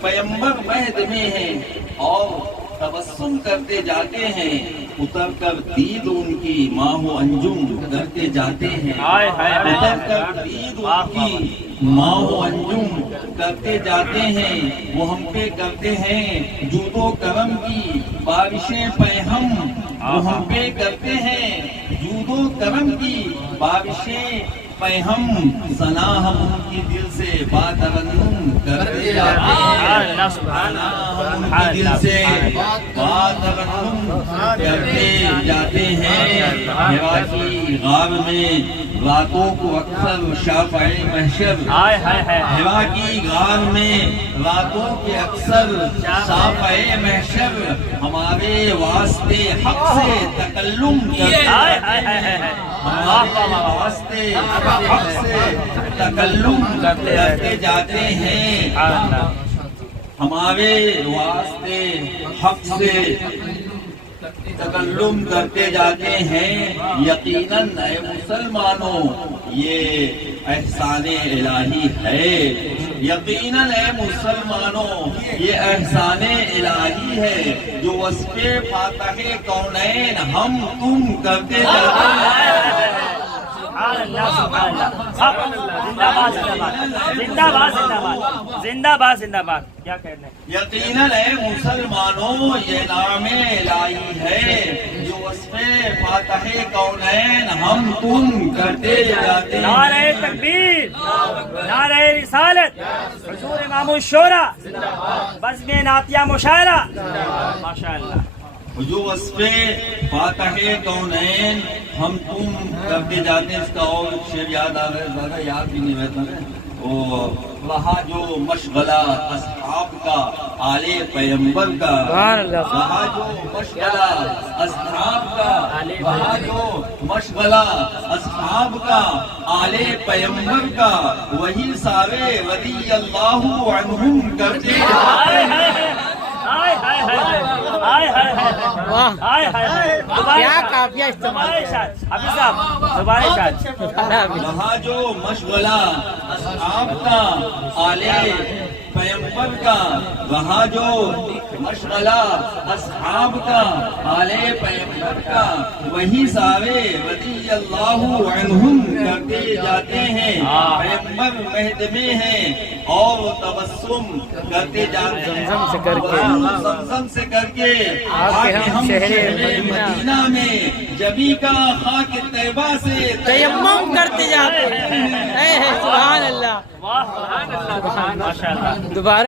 پیمبر مہد میں ہیں اور تبسم کرتے جاتے ہیں، اتر کر دید ان کی ماہ و انجم کرتے جاتے ہیں، اتر کر دید ان کی ماہ و انجم کرتے جاتے ہیں، وہ ہم پہ کرتے ہیں جود و کرم کی بارشیں پہم، وہ ہم پہ کرتے ہیں جود و کرم کی بارشیں پہم، ثنا ہم ان کی دل سے باترنم کرتے جاتے ہیں، ثنا ہم ان کی دل سے باترنم کرتے جاتے ہیں۔ حرا کی غار میں راتوں کو اکثر شافع محشر، حرا کی غار میں راتوں کے اکثر شافع محشر ہمارے واسطے حق سے تکلم کرتے ہیں، ہمارے واسطے حق سے تکلم کرتے جاتے ہیں، ہمارے واسطے حق سے تکلم کرتے جاتے ہیں۔ یقیناً اے مسلمانوں یہ احسان الہی ہے، یقیناً اے مسلمانوں یہ احسان الہی ہے جو وصف فاتح کونین ہم تم کرتے جاتے ہیں۔ زندہ باد زندہ باد کیا کہنے، یقیناً اے مسلمانوں یہ نام الہی ہے جو وصف فاتح کونین ہم تم کرتے جاتے ہیں۔ نعرہ تکبیر، نعرہ رسالت، حضور امام الشورى، بزم نعتیہ مشاعرہ، ماشاءاللہ۔ جو وصف فاتح کونین ہم تم کرتے جاتے ہیں، اس کا اور شعر یاد آ رہا ہے، زیادہ یاد بھی نہیں رہتا ہے، وہ رہا جو مشغلہ اصحاب کا آل پیمبر کا، رہا جو مشغلہ اصحاب کا، رہا جو مشغلہ اصحاب کا آل پیمبر کا، وہی سارے رضی اللہ عنہم کرتے جاتے ہیں۔ کیا کافیہ استعمال حافظ صاحب، دوبارہ شاید رہا جو مشغلہ اصحاب کا آل پیمبر کا، رہا جو مشغلہ اصحاب کا آل پیمبر کا، وہی سارے رضی اللہ عنہم کرتے جاتے ہیں۔ پیمبر مہد میں ہیں اور تبسم کرتے جاتے ہیں، زمزم سے کر کے آکے ہم شہر مدینہ میں جبی کا خاک طیبہ سے تیمم کرتے جاتے ہیں۔ سبحان اللہ، ماشاء اللہ۔ دوبارہ